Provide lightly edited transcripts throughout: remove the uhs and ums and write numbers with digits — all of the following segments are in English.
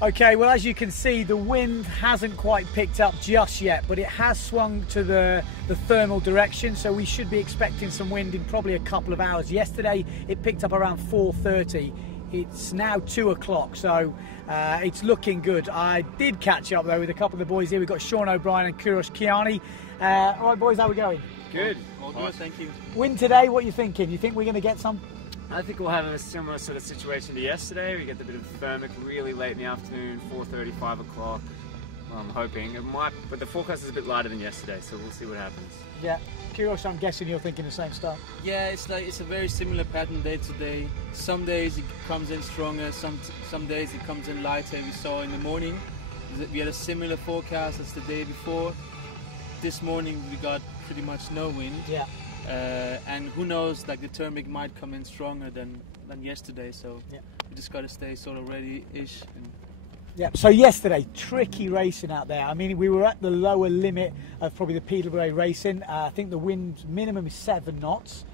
Okay, well, as you can see, the wind hasn't quite picked up just yet, but it has swung to the thermal direction, so we should be expecting some wind in probably a couple of hours. Yesterday, it picked up around 4:30. It's now 2 o'clock, so it's looking good. I did catch up, though, with a couple of the boys here. We've got Sean O'Brien and Kurosh Kiani. All right, boys, how are we going? Good. All good, thank you. Wind today, what are you thinking? You think we're going to get some? I think we'll have a similar sort of situation to yesterday. We get a bit of thermic really late in the afternoon, 4:30, 5 o'clock. Well, I'm hoping. It might, but the forecast is a bit lighter than yesterday, so we'll see what happens. Yeah. Kurosh, I'm guessing you're thinking the same stuff. Yeah, it's a very similar pattern day to day. Some days it comes in stronger, some days it comes in lighter. We saw in the morning we had a similar forecast as the day before. This morning we got pretty much no wind. Yeah. And who knows, like the thermic might come in stronger than yesterday, so yeah, we just got to stay sort of ready-ish. Yeah, so yesterday, tricky racing out there. I mean, we were at the lower limit of probably the PWA racing. I think the wind minimum is 7 knots.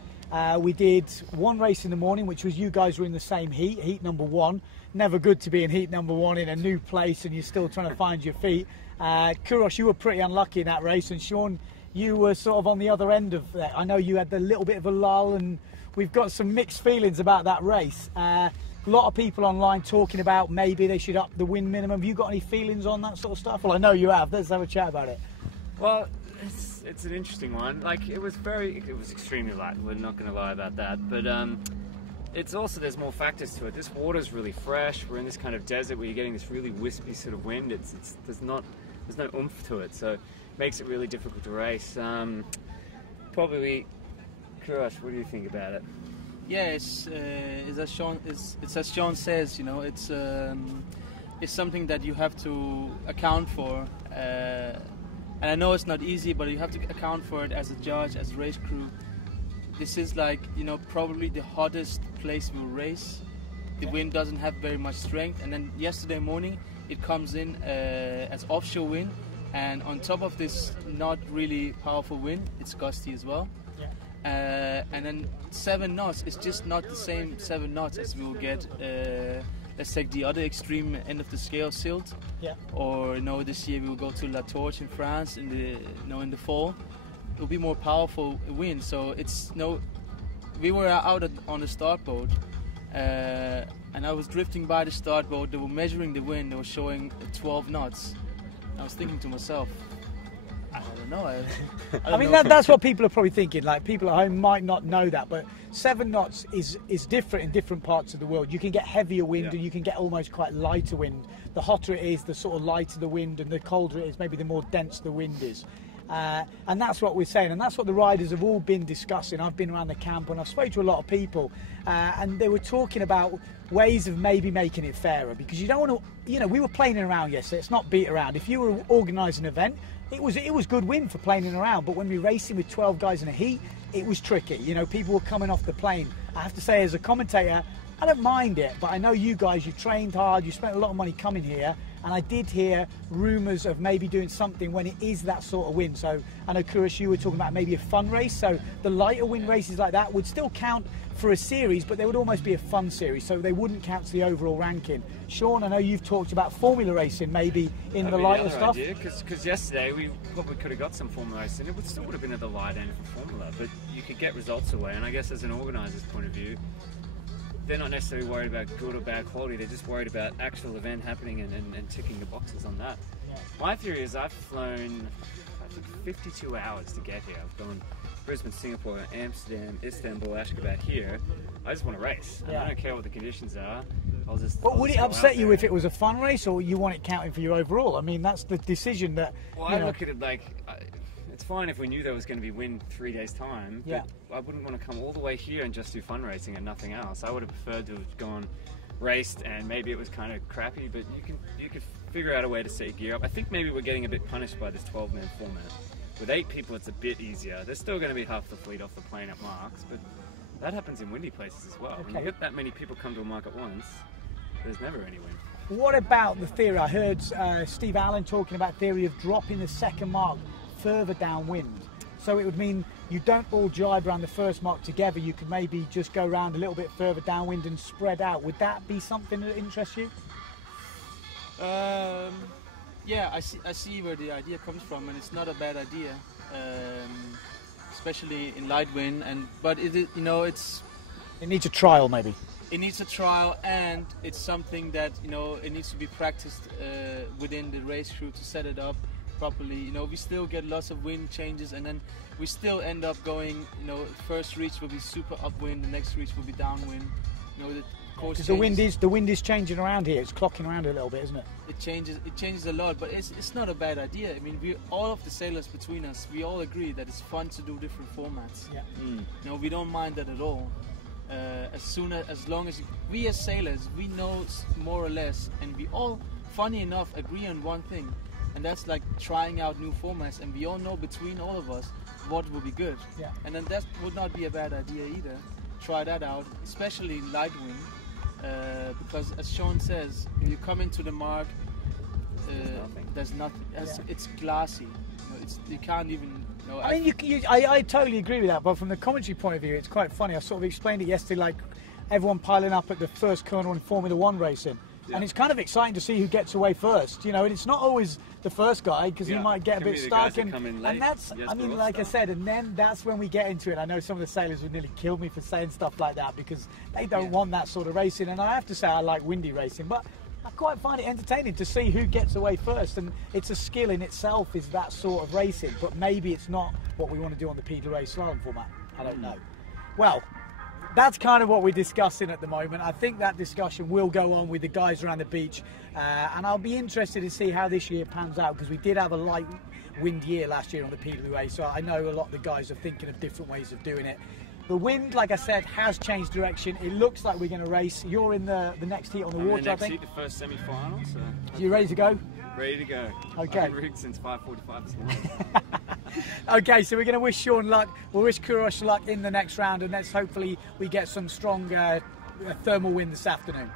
We did one race in the morning, which was you guys were in the same heat number 1. Never good to be in heat number 1 in a new place and you're still trying to find your feet. Kurosh, you were pretty unlucky in that race, and Sean, you were sort of on the other end of that. I know you had a little bit of a lull, and we've got some mixed feelings about that race. A lot of people online talking about maybe they should up the wind minimum. Have you got any feelings on that sort of stuff? Well, I know you have. Let's have a chat about it. Well, it's an interesting one. Like, it was extremely light. We're not going to lie about that. But it's also, there's more factors to it. This water's really fresh. We're in this kind of desert where you're getting this really wispy sort of wind. There's no oomph to it. So makes it really difficult to race. Probably, Kurosh, what do you think about it? Yeah, it's as Sean says, you know, it's something that you have to account for, and I know it's not easy, but you have to account for it as a judge, as a race crew. This is like, you know, probably the hottest place we will race. The wind doesn't have very much strength, and then yesterday morning it comes in as offshore wind. And on top of this not really powerful wind, it's gusty as well. Yeah. And then 7 knots is just not the same 7 knots as we will get, let's take the other extreme end of the scale, Silt. Yeah. Or, you know, this year we will go to La Torche in France in the fall. It will be more powerful wind. So we were out on the start boat, and I was drifting by the start boat. They were measuring the wind. They were showing 12 knots. I was thinking to myself, I don't know. I mean, that's what people are probably thinking. Like, people at home might not know that, but 7 knots is different in different parts of the world. You can get heavier wind, and you can get almost quite lighter wind. The hotter it is, the sort of lighter the wind, and the colder it is, maybe the more dense the wind is. And that's what we're saying, and that's what the riders have all been discussing. I've been around the camp and I've spoken to a lot of people, and they were talking about ways of maybe making it fairer, because you don't want to, you know, we were playing around yesterday. It's not beat around. If you were organising an event, it was good wind for playing around, but when we were racing with 12 guys in a heat, it was tricky. You know, people were coming off the plane. I have to say, as a commentator, I don't mind it, but I know you guys, you trained hard, you spent a lot of money coming here, and I did hear rumours of maybe doing something when it is that sort of wind. So I know, Kurosh, you were talking about maybe a fun race, so the lighter wind races like that would still count for a series, but they would almost be a fun series, so they wouldn't count to the overall ranking. Sean, I know you've talked about formula racing maybe in the lighter stuff. Because yesterday we probably could have got some formula racing. It still would have been at the light end for formula, but you could get results away, and I guess as an organiser's point of view, they're not necessarily worried about good or bad quality, they're just worried about actual event happening and ticking the boxes on that. Yeah. My theory is I've flown, I think, 52 hours to get here. I've gone Brisbane, Singapore, Amsterdam, Istanbul, Ashgabat here. I just want to race. And I don't care what the conditions are. But would it upset you if it was a fun race, or you want it counting for you overall? I mean, that's the decision that... Well, I look at it like... It's fine if we knew there was going to be wind 3 days' time, but I wouldn't want to come all the way here and just do fun racing and nothing else. I would have preferred to have gone, raced, and maybe it was kind of crappy, but you could figure out a way to set gear up. I think maybe we're getting a bit punished by this 12-man format. With 8 people, it's a bit easier. There's still going to be half the fleet off the plane at marks, but that happens in windy places as well. Okay. When you get that many people come to a mark at once, there's never any wind. What about the theory? I heard Steve Allen talking about theory of dropping the second mark further downwind. So it would mean you don't all jibe around the first mark together. You could maybe just go around a little bit further downwind and spread out. Would that be something that interests you? Yeah, I see where the idea comes from, and it's not a bad idea, especially in light wind. But it needs a trial maybe. It needs a trial, and it's something that it needs to be practiced within the race crew to set it up properly. We still get lots of wind changes, and then we still end up going. First reach will be super upwind, the next reach will be downwind. Because the wind is changing around here. It's clocking around a little bit, isn't it? It changes a lot, but it's not a bad idea. I mean, all of the sailors between us, we all agree that it's fun to do different formats. Yeah. We don't mind that at all. As long as we as sailors, we know more or less, and we all, funny enough, agree on one thing, and that's like trying out new formats, and we all know between all of us what will be good. Yeah. And then that would not be a bad idea either. Try that out, especially light wind, because as Sean says, when you come into the mark, there's nothing. It's glassy. You can't even. I mean, I totally agree with that, but from the commentary point of view, it's quite funny. I sort of explained it yesterday, like everyone piling up at the first corner in Formula One racing. Yeah. And it's kind of exciting to see who gets away first, and it's not always the first guy, because he might get a bit stuck, and that's, I mean, like I said, and then that's when we get into it. I know some of the sailors would nearly kill me for saying stuff like that, because they don't want that sort of racing, and I have to say I like windy racing, but I quite find it entertaining to see who gets away first, and it's a skill in itself, is that sort of racing, but maybe it's not what we want to do on the PWA slalom format. I don't know. Well, that's kind of what we're discussing at the moment. I think that discussion will go on with the guys around the beach, and I'll be interested to see how this year pans out, because we did have a light wind year last year on the PWA, so I know a lot of the guys are thinking of different ways of doing it. The wind, like I said, has changed direction. It looks like we're going to race. You're in the next heat on the water, I think. Heat, the first semi-final. So you ready to go? Ready to go. Okay. I've been rigged since 5:45 this morning. Okay, so we're going to wish Sean luck. We'll wish Kurosh luck in the next round, and let's hopefully we get some strong thermal wind this afternoon.